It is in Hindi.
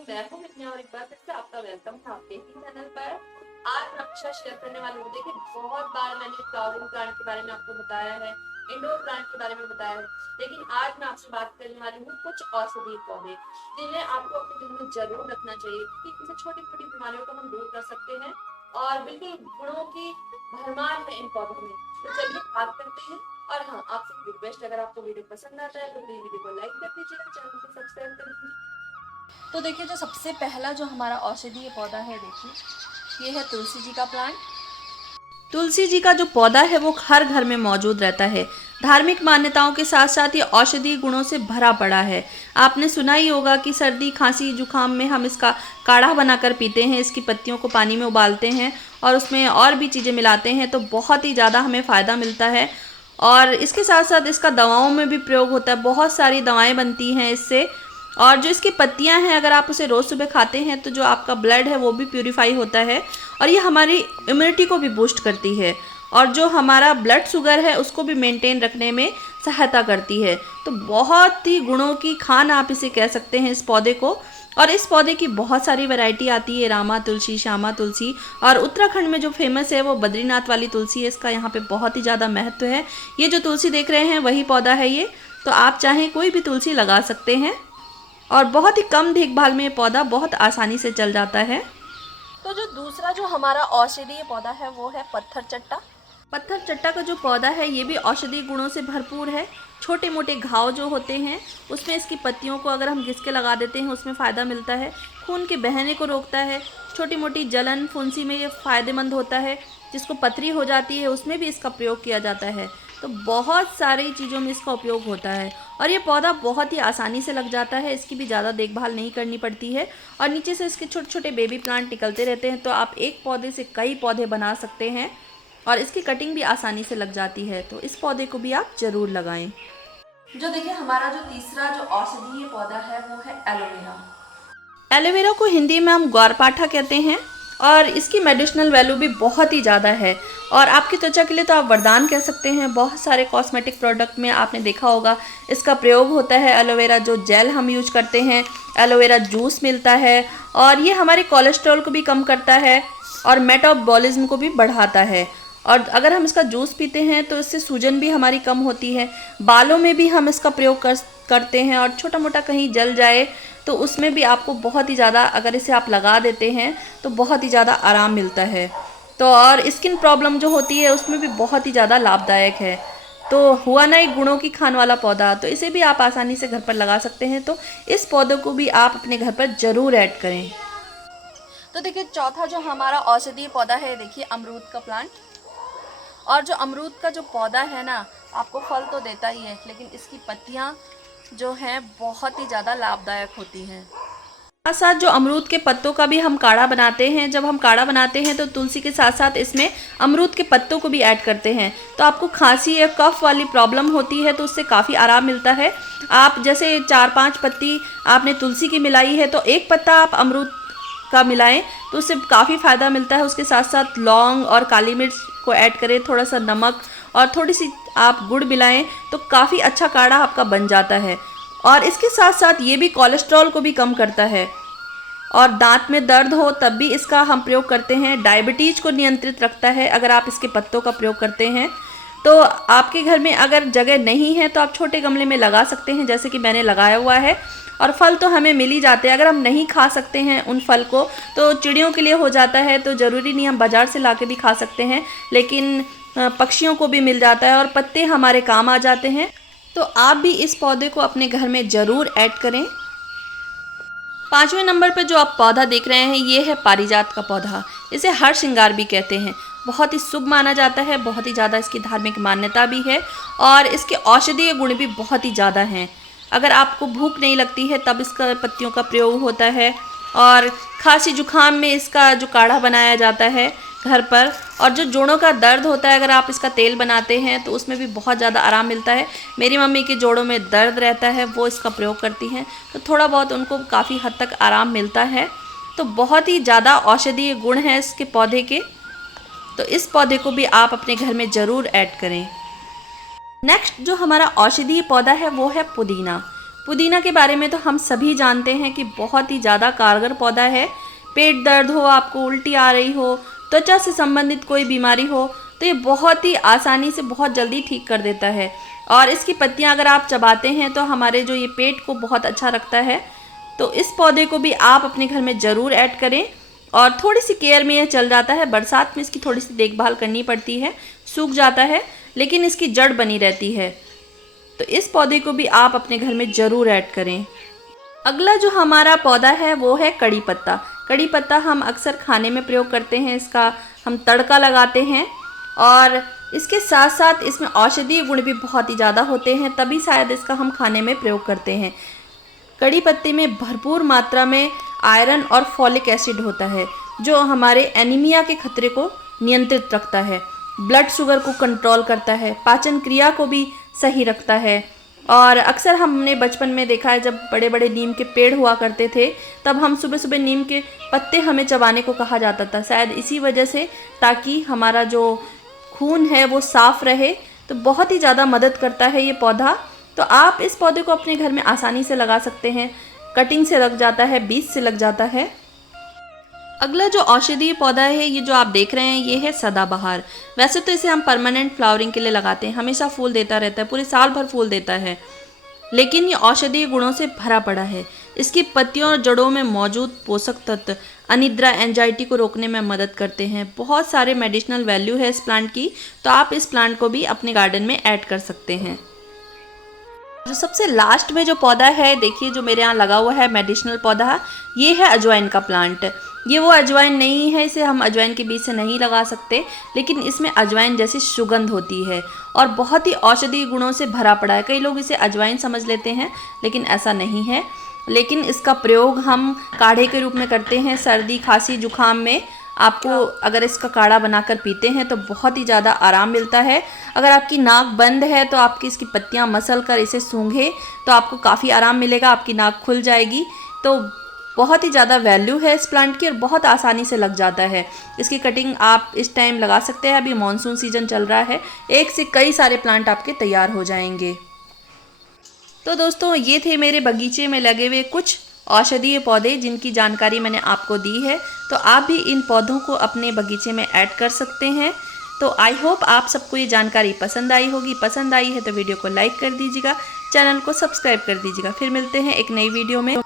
मैं हूँ विद्या और एक बार फिर से आपका वेलकम था आपके ही चैनल पर। आज मैं आपके साथ शेयर करने वाली हूँ। देखिए, बहुत बार मैंने फ्लावरिंग प्लांट के बारे में आपको बताया है, इंडोर प्लांट के बारे में बताया है, लेकिन आज मैं आपसे बात करने वाली हूँ कुछ औषधीय पौधे जिन्हें आपको अपने घर में जरूर रखना चाहिए, क्योंकि इनसे छोटी छोटी बीमारियों को हम दूर कर सकते हैं और बिल्कुल गुणों की भरमार है इन पौधों में। तो चलिए बात करते हैं। और हाँ, आपसे रिक्वेस्ट, अगर आपको वीडियो पसंद आता है तो प्लीज वीडियो को लाइक कर दीजिए, चैनल को सब्सक्राइब कर दीजिए। तो देखिए, जो सबसे पहला जो हमारा औषधीय पौधा है, देखिए ये है तुलसी जी का प्लांट। तुलसी जी का जो पौधा है वो हर घर में मौजूद रहता है। धार्मिक मान्यताओं के साथ साथ ये औषधीय गुणों से भरा पड़ा है। आपने सुना ही होगा कि सर्दी खांसी जुकाम में हम इसका काढ़ा बनाकर पीते हैं, इसकी पत्तियों को पानी में उबालते हैं और उसमें और भी चीज़ें मिलाते हैं, तो बहुत ही ज़्यादा हमें फ़ायदा मिलता है। और इसके साथ साथ इसका दवाओं में भी प्रयोग होता है, बहुत सारी दवाएं बनती हैं इससे। और जो इसकी पत्तियां हैं, अगर आप उसे रोज़ सुबह खाते हैं तो जो आपका ब्लड है वो भी प्यूरिफाई होता है और ये हमारी इम्यूनिटी को भी बूस्ट करती है और जो हमारा ब्लड शुगर है उसको भी मेंटेन रखने में सहायता करती है। तो बहुत ही गुणों की खान आप इसे कह सकते हैं इस पौधे को। और इस पौधे की बहुत सारी वैरायटी आती है, रामा तुलसी, श्यामा तुलसी, और उत्तराखंड में जो फेमस है वो बद्रीनाथ वाली तुलसी है। इसका यहाँ पे बहुत ही ज़्यादा महत्व है। ये जो तुलसी देख रहे हैं वही पौधा है ये। तो आप चाहें कोई भी तुलसी लगा सकते हैं और बहुत ही कम देखभाल में ये पौधा बहुत आसानी से चल जाता है। तो जो दूसरा जो हमारा औषधीय पौधा है वो है पत्थर चट्टा। पत्थर चट्टा का जो पौधा है ये भी औषधीय गुणों से भरपूर है। छोटे मोटे घाव जो होते हैं उसमें इसकी पत्तियों को अगर हम घिस के लगा देते हैं उसमें फ़ायदा मिलता है। खून के बहने को रोकता है। छोटी मोटी जलन फुंसी में ये फ़ायदेमंद होता है। जिसको पथरी हो जाती है उसमें भी इसका प्रयोग किया जाता है। तो बहुत सारी चीज़ों में इसका उपयोग होता है और ये पौधा बहुत ही आसानी से लग जाता है। इसकी भी ज़्यादा देखभाल नहीं करनी पड़ती है और नीचे से इसके छोटे छोटे बेबी प्लांट निकलते रहते हैं। तो आप एक पौधे से कई पौधे बना सकते हैं और इसकी कटिंग भी आसानी से लग जाती है। तो इस पौधे को भी आप ज़रूर लगाएं। जो देखिए, हमारा जो तीसरा जो औषधीय पौधा है वो है एलोवेरा। एलोवेरा को हिंदी में हम ग्वारपाठा कहते हैं और इसकी मेडिसिनल वैल्यू भी बहुत ही ज़्यादा है और आपकी त्वचा के लिए तो आप वरदान कह सकते हैं। बहुत सारे कॉस्मेटिक प्रोडक्ट में आपने देखा होगा इसका प्रयोग होता है। एलोवेरा जो जेल हम यूज करते हैं, एलोवेरा जूस मिलता है और ये हमारे कोलेस्ट्रॉल को भी कम करता है और मेटाबॉलिज्म को भी बढ़ाता है। और अगर हम इसका जूस पीते हैं तो इससे सूजन भी हमारी कम होती है। बालों में भी हम इसका प्रयोग करते हैं और छोटा मोटा कहीं जल जाए तो उसमें भी आपको बहुत ही ज़्यादा, अगर इसे आप लगा देते हैं तो बहुत ही ज़्यादा आराम मिलता है। तो और स्किन प्रॉब्लम जो होती है उसमें भी बहुत ही ज़्यादा लाभदायक है। तो हुआ ना एक गुणों की खान वाला पौधा, तो इसे भी आप आसानी से घर पर लगा सकते हैं। तो इस पौधे को भी आप अपने घर पर ज़रूर ऐड करें। तो देखिए, चौथा जो हमारा औषधीय पौधा है, देखिए अमरूद का प्लांट। और जो अमरूद का जो पौधा है ना, आपको फल तो देता ही है लेकिन इसकी पत्तियाँ जो हैं बहुत ही ज़्यादा लाभदायक होती हैं। साथ साथ जो अमरूद के पत्तों का भी हम काढ़ा बनाते हैं। जब हम काढ़ा बनाते हैं तो तुलसी के साथ साथ इसमें अमरूद के पत्तों को भी ऐड करते हैं। तो आपको खांसी या कफ वाली प्रॉब्लम होती है तो उससे काफ़ी आराम मिलता है। आप जैसे 4-5 पत्ती आपने तुलसी की मिलाई है तो एक पत्ता आप अमरूद का मिलाएं तो उससे काफ़ी फ़ायदा मिलता है। उसके साथ साथ लौंग और काली मिर्च को ऐड करें, थोड़ा सा नमक और थोड़ी सी आप गुड़ मिलाएं तो काफ़ी अच्छा काढ़ा आपका बन जाता है। और इसके साथ साथ ये भी कोलेस्ट्रॉल को भी कम करता है और दांत में दर्द हो तब भी इसका हम प्रयोग करते हैं। डायबिटीज़ को नियंत्रित रखता है अगर आप इसके पत्तों का प्रयोग करते हैं। तो आपके घर में अगर जगह नहीं है तो आप छोटे गमले में लगा सकते हैं, जैसे कि मैंने लगाया हुआ है। और फल तो हमें मिल ही जाते हैं। अगर हम नहीं खा सकते हैं उन फल को तो चिड़ियों के लिए हो जाता है, तो ज़रूरी नहीं हम बाज़ार से ला के भी खा सकते हैं, लेकिन पक्षियों को भी मिल जाता है और पत्ते हमारे काम आ जाते हैं। तो आप भी इस पौधे को अपने घर में ज़रूर ऐड करें। 5वें नंबर पर जो आप पौधा देख रहे हैं ये है पारिजात का पौधा। इसे हर श्रृंगार भी कहते हैं। बहुत ही शुभ माना जाता है, बहुत ही ज़्यादा इसकी धार्मिक मान्यता भी है और इसके औषधीय गुण भी बहुत ही ज़्यादा हैं। अगर आपको भूख नहीं लगती है तब इसका पत्तियों का प्रयोग होता है और खांसी जुखाम में इसका जो काढ़ा बनाया जाता है घर पर। और जो जोड़ों का दर्द होता है, अगर आप इसका तेल बनाते हैं तो उसमें भी बहुत ज़्यादा आराम मिलता है। मेरी मम्मी के जोड़ों में दर्द रहता है, वो इसका प्रयोग करती हैं तो थोड़ा बहुत उनको काफ़ी हद तक आराम मिलता है। तो बहुत ही ज़्यादा औषधीय गुण हैं इसके पौधे के। तो इस पौधे को भी आप अपने घर में ज़रूर ऐड करें। नेक्स्ट जो हमारा औषधीय पौधा है वो है पुदीना। पुदीना के बारे में तो हम सभी जानते हैं कि बहुत ही ज़्यादा कारगर पौधा है। पेट दर्द हो, आपको उल्टी आ रही हो, त्वचा से संबंधित कोई बीमारी हो, तो ये बहुत ही आसानी से बहुत जल्दी ठीक कर देता है। और इसकी पत्तियां अगर आप चबाते हैं तो हमारे जो ये पेट को बहुत अच्छा रखता है। तो इस पौधे को भी आप अपने घर में ज़रूर ऐड करें। और थोड़ी सी केयर में यह चल जाता है, बरसात में इसकी थोड़ी सी देखभाल करनी पड़ती है, सूख जाता है लेकिन इसकी जड़ बनी रहती है। तो इस पौधे को भी आप अपने घर में ज़रूर ऐड करें। अगला जो हमारा पौधा है वो है कड़ी पत्ता। कड़ी पत्ता हम अक्सर खाने में प्रयोग करते हैं, इसका हम तड़का लगाते हैं और इसके साथ साथ इसमें औषधीय गुण भी बहुत ही ज़्यादा होते हैं, तभी शायद इसका हम खाने में प्रयोग करते हैं। कड़ी पत्ते में भरपूर मात्रा में आयरन और फॉलिक एसिड होता है जो हमारे एनीमिया के खतरे को नियंत्रित रखता है, ब्लड शुगर को कंट्रोल करता है, पाचन क्रिया को भी सही रखता है। और अक्सर हमने बचपन में देखा है, जब बड़े बड़े नीम के पेड़ हुआ करते थे तब हम सुबह सुबह नीम के पत्ते हमें चबाने को कहा जाता था, शायद इसी वजह से, ताकि हमारा जो खून है वो साफ़ रहे। तो बहुत ही ज़्यादा मदद करता है ये पौधा। तो आप इस पौधे को अपने घर में आसानी से लगा सकते हैं, कटिंग से लग जाता है, बीज से लग जाता है। अगला जो औषधीय पौधा है, ये जो आप देख रहे हैं, ये है सदाबहार। वैसे तो इसे हम परमानेंट फ्लावरिंग के लिए लगाते हैं, हमेशा फूल देता रहता है, पूरे साल भर फूल देता है, लेकिन ये औषधीय गुणों से भरा पड़ा है। इसकी पत्तियों और जड़ों में मौजूद पोषक तत्व अनिद्रा, एंजाइटी को रोकने में मदद करते हैं। बहुत सारे मेडिसिनल वैल्यू है इस प्लांट की, तो आप इस प्लांट को भी अपने गार्डन में ऐड कर सकते हैं। जो सबसे लास्ट में जो पौधा है, देखिए जो मेरे यहाँ लगा हुआ है मेडिसिनल पौधा, ये है अजवाइन का प्लांट। ये वो अजवाइन नहीं है, इसे हम अजवाइन के बीज से नहीं लगा सकते, लेकिन इसमें अजवाइन जैसी सुगंध होती है और बहुत ही औषधीय गुणों से भरा पड़ा है। कई लोग इसे अजवाइन समझ लेते हैं, लेकिन ऐसा नहीं है। लेकिन इसका प्रयोग हम काढ़े के रूप में करते हैं, सर्दी, खांसी, जुखाम में आपको अगर इसका काढ़ा बनाकर पीते हैं तो बहुत ही ज़्यादा आराम मिलता है। अगर आपकी नाक बंद है तो आपकी इसकी पत्तियां मसल कर इसे सूंघे तो आपको काफ़ी आराम मिलेगा, आपकी नाक खुल जाएगी। तो बहुत ही ज़्यादा वैल्यू है इस प्लांट की और बहुत आसानी से लग जाता है। इसकी कटिंग आप इस टाइम लगा सकते हैं, अभी मानसून सीजन चल रहा है, एक से कई सारे प्लांट आपके तैयार हो जाएंगे। तो दोस्तों, ये थे मेरे बगीचे में लगे हुए कुछ औषधीय पौधे जिनकी जानकारी मैंने आपको दी है। तो आप भी इन पौधों को अपने बगीचे में ऐड कर सकते हैं। तो आई होप आप सबको ये जानकारी पसंद आई होगी। पसंद आई है तो वीडियो को लाइक कर दीजिएगा, चैनल को सब्सक्राइब कर दीजिएगा। फिर मिलते हैं एक नई वीडियो में।